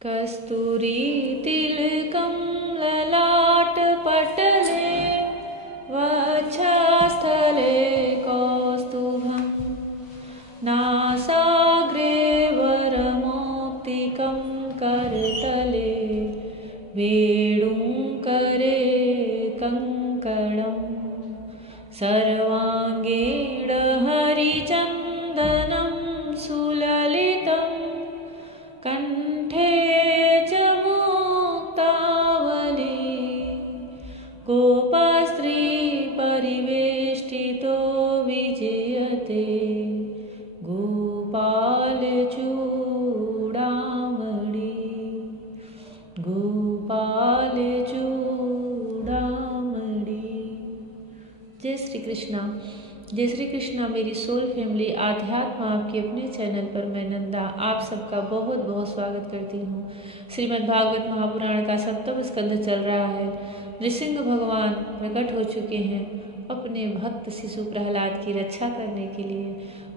कस्तूरी तिलकं ललाटपटले वक्षस्थले कौस्तुभं नासाग्रे वरमौक्तिकं करतले वेणुकरे कङ्कणं सर्वाङ्गेण हरिचन्दनं सुललितं कण्ठे च मुक्तावली गोपस्त्री परिवेष्टितो विजयते गोपालचूडामणि गोपालचूडामणि। जय श्री कृष्णा। जय श्री कृष्णा। मेरी सोल फैमिली आध्यात्म आपके अपने चैनल पर मैं नंदा आप सबका बहुत बहुत स्वागत करती हूँ। श्रीमद् भागवत महापुराण का 7वां स्कंद चल रहा है। नृसिंह भगवान प्रकट हो चुके हैं अपने भक्त शिशु प्रहलाद की रक्षा करने के लिए।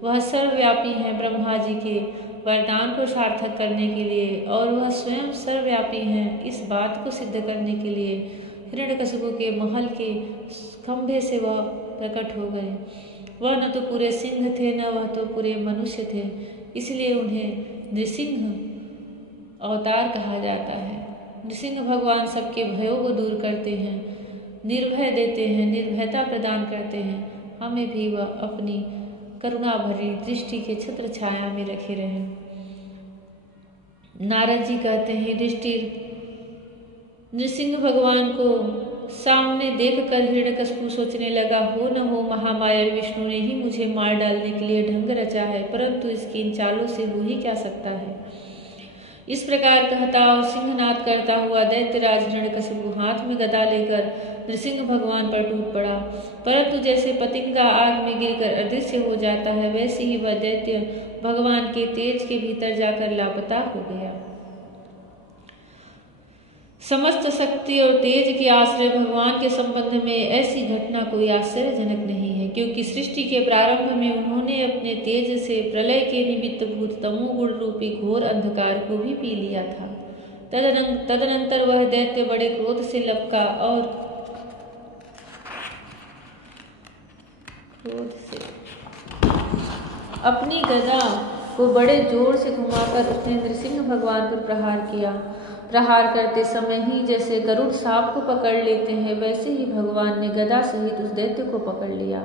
वह सर्वव्यापी हैं ब्रह्मा जी के वरदान को सार्थक करने के लिए, और वह स्वयं सर्वव्यापी हैं इस बात को सिद्ध करने के लिए हिरण्यकशिपु के महल के खंभे से वह प्रकट हो गए। वह न तो पूरे सिंह थे, न वह तो पूरे मनुष्य थे, इसलिए उन्हें नृसिंह अवतार कहा जाता है। नृसिंह भगवान सबके भयों को दूर करते हैं, निर्भय देते हैं, निर्भयता प्रदान करते हैं। हमें भी वह अपनी करुणा भरी दृष्टि के छत्र छाया में रखे रहें। नारद जी कहते हैं, युधिष्ठिर नृसिंह भगवान को सामने देखकर हिरण्यकशिपु सोचने लगा, हो न हो महामाया विष्णु ने ही मुझे मार डालने के लिए ढंग रचा है, परंतु इसकी इन चालों से हो ही क्या सकता है। इस प्रकार कहता और सिंहनाद करता हुआ दैत्यराज हिरण्यकशिपु हाथ में गदा लेकर नृसिंह भगवान पर टूट पड़ा। परंतु जैसे पतिंगा आग में गिरकर अदृश्य हो जाता है, वैसे ही वह दैत्य भगवान के तेज के भीतर जाकर लापता हो गया। समस्त शक्ति और तेज के आश्रय भगवान के संबंध में ऐसी घटना कोई आश्चर्यजनक नहीं है, क्योंकि सृष्टि के प्रारंभ में उन्होंने अपने तेज से प्रलय के निमित्त भूत तमोगुण रूपी घोर अंधकार को भी पी लिया था। तदनंतर वह दैत्य बड़े क्रोध से लपका और अपनी गदा को बड़े जोर से घुमाकर उसने नृसिंह भगवान पर प्रहार किया। प्रहार करते समय ही जैसे गरुड़ सांप को पकड़ लेते हैं, वैसे ही भगवान ने गदा सहित उस दैत्य को पकड़ लिया।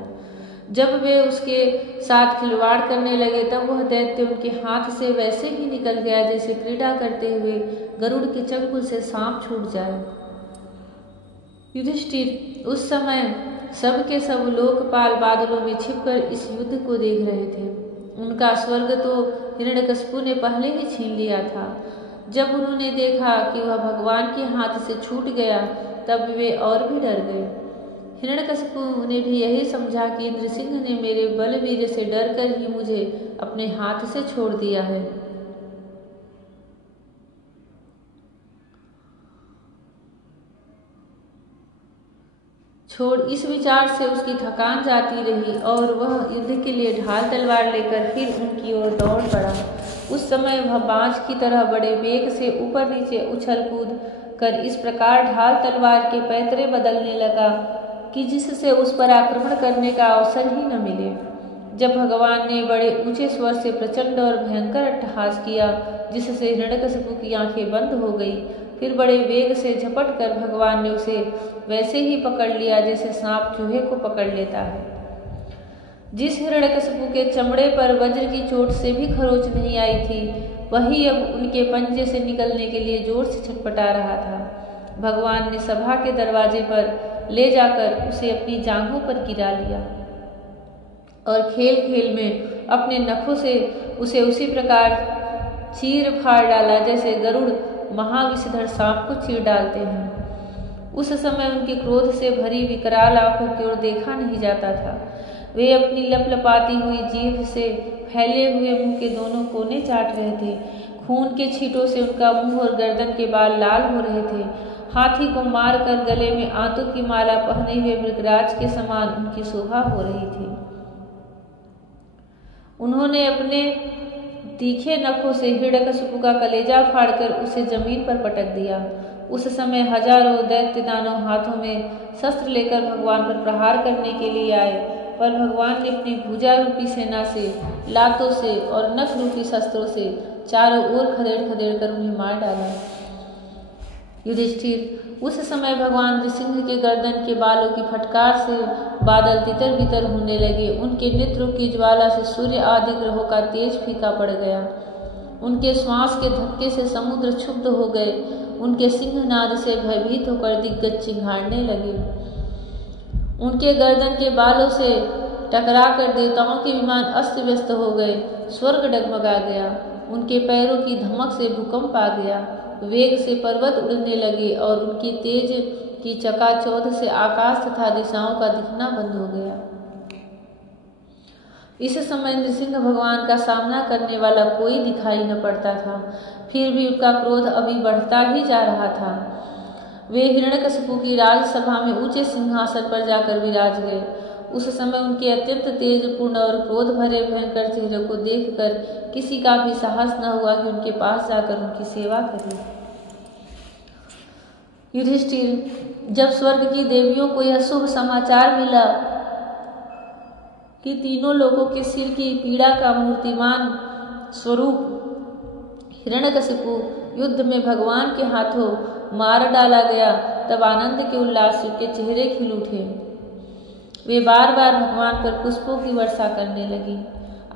जब वे उसके साथ खिलवाड़ करने लगे, तब वह दैत्य उनके हाथ से वैसे ही निकल गया जैसे क्रीड़ा करते हुए गरुड़ के चंगुल से सांप छूट जाए। युधिष्ठिर उस समय सब के सब लोकपाल बादलों में छिपकर इस युद्ध को देख रहे थे। उनका स्वर्ग तो हिरण्यकशिपु ने पहले ही छीन लिया था। जब उन्होंने देखा कि वह भगवान के हाथ से छूट गया, तब वे और भी डर गए। हिरण्यकशिपु ने भी यही समझा कि नृसिंह ने मेरे बलवीर से डरकर ही मुझे अपने हाथ से छोड़ दिया है। इस विचार से उसकी थकान जाती रही और वह युद्ध के लिए ढाल तलवार लेकर फिर उनकी ओर दौड़ पड़ा। उस समय वह बाज की तरह बड़े वेग से ऊपर नीचे उछल कूद कर इस प्रकार ढाल तलवार के पैतरे बदलने लगा कि जिससे उस पर आक्रमण करने का अवसर ही न मिले। जब भगवान ने बड़े ऊंचे स्वर से प्रचंड और भयंकर अट्टहास किया, जिससे हिरण्यकशिपु की आंखें बंद हो गई, फिर बड़े वेग से झपट कर भगवान ने उसे वैसे ही पकड़ लिया जैसे सांप चूहे को पकड़ लेता है। जिस हिरण्यकशिपु के चमड़े पर वज्र की चोट से भी खरोच नहीं आई थी, वही अब उनके पंजे से निकलने के लिए जोर से छटपटा रहा था। भगवान ने सभा के दरवाजे पर ले जाकर उसे अपनी जांघों पर गिरा लिया और खेल खेल में अपने नखों से उसे उसी प्रकार चीर फाड़ डाला जैसे गरुड़ महाविषधर सांप को चीर डालते हैं। उस समय उनके क्रोध से भरी विकराल आंखों की ओर देखा नहीं जाता था। वे अपनी लपलपाती हुई जीभ से फैले हुए मुंह के दोनों कोने चाट रहे थे। खून के छींटों से उनका मुंह और गर्दन के बाल लाल हो रहे थे। हाथी को मारकर गले में आंतों की माला पहने हुए मृगराज के समान उनकी शोभा हो रही थी। उन्होंने अपने तीखे नखों से हिरण्यकशिपु का कलेजा फाड़कर उसे जमीन पर पटक दिया। उस समय हजारों दैत्य दानव हाथों में शस्त्र लेकर भगवान पर प्रहार करने के लिए आए, पर भगवान ने अपनी भुजा रूपी सेना से, लातों से और नख रूपी शस्त्रों से चारों ओर खदेड़ खदेड़ कर उन्हें मार डाला। युधिष्ठिर, उस समय भगवान नृसिंह के गर्दन के बालों की फटकार से बादल तितर बितर होने लगे। उनके नेत्रों की ज्वाला से सूर्य आदि ग्रहों का तेज फीका पड़ गया। उनके श्वास के धक्के से समुद्र क्षुब्ध हो गए। उनके सिंहनाद से भयभीत होकर दिग्गज चिंघाड़ने लगे। उनके गर्दन के बालों से टकराकर देवताओं के विमान अस्त व्यस्त हो गए। स्वर्ग डगमगा गया। उनके पैरों की धमक से भूकंप आ गया। वेग से पर्वत उड़ने लगे और उनकी तेज की चकाचौंध से आकाश तथा दिशाओं का दिखना बंद हो गया। इस समय नृसिंह भगवान का सामना करने वाला कोई दिखाई न पड़ता था। फिर भी उनका क्रोध अभी बढ़ता ही जा रहा था। वे हिरण्यकशिपु की राजसभा में ऊंचे सिंहासन पर जाकर विराज गए। उस समय उनके अत्यंत तेजपूर्ण और क्रोध भरे भयंकर चेहरे को देखकर किसी का भी साहस न हुआ कि उनके पास जाकर उनकी सेवा करे। युधिष्ठिर, जब स्वर्ग की देवियों को यह शुभ समाचार मिला कि तीनों लोगों के सिर की पीड़ा का मूर्तिमान स्वरूप हिरण्यकशिपु युद्ध में भगवान के हाथों मार डाला गया, तब आनंद के उल्लास से उनके चेहरे खिल उठे। वे बार बार भगवान पर पुष्पों की वर्षा करने लगी।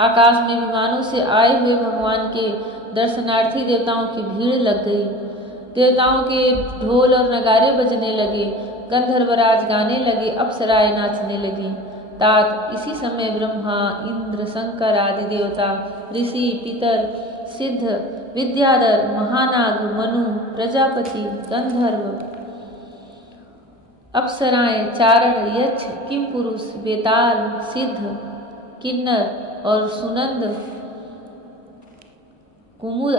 आकाश में विमानों से आए हुए भगवान के दर्शनार्थी देवताओं की भीड़ लग गई। देवताओं के ढोल और नगारे बजने लगे, गंधर्वराज गाने लगे, अप्सराएं नाचने लगी। तात इसी समय ब्रह्मा, इंद्र, शंकर आदि देवता, ऋषि, पितर, सिद्ध, विद्याधर, महानाग, मनु, प्रजापति, गंधर्व, अप्सराएं, चारण, यक्ष, किमपुरुष, बेताल, सिद्ध, किन्नर और सुनंद, कुमुद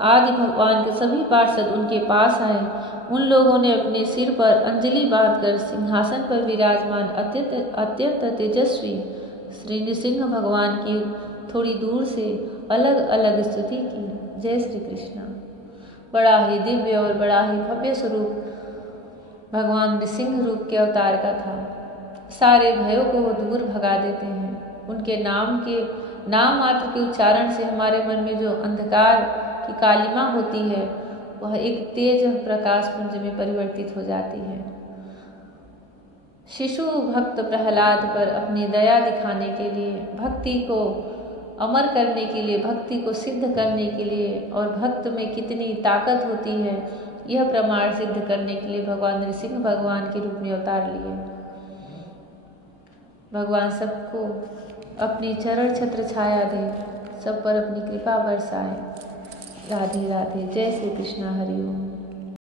आदि भगवान के सभी पार्षद उनके पास आए। उन लोगों ने अपने सिर पर अंजलि बांधकर सिंहासन पर विराजमान अत्यंत तेजस्वी श्री नृसिंह भगवान की थोड़ी दूर से अलग अलग स्तुति की। जय श्री कृष्ण। बड़ा ही दिव्य और बड़ा ही भव्य स्वरूप भगवान नृसिंह रूप के अवतार का था। सारे भयों को वो दूर भगा देते हैं। उनके नाम मात्र के उच्चारण से हमारे मन में जो अंधकार की कालिमा होती है वह एक तेज प्रकाश पुंज में परिवर्तित हो जाती है। शिशु भक्त प्रहलाद पर अपनी दया दिखाने के लिए, भक्ति को अमर करने के लिए, भक्ति को सिद्ध करने के लिए और भक्त में कितनी ताकत होती है यह प्रमाण सिद्ध करने के लिए भगवान नृसिंह भगवान के रूप में अवतार लिए। भगवान सबको अपनी चरण छत्र छाया दे, सब पर अपनी कृपा बरसाए। राधे राधे। जय श्री कृष्ण। हरि ओम।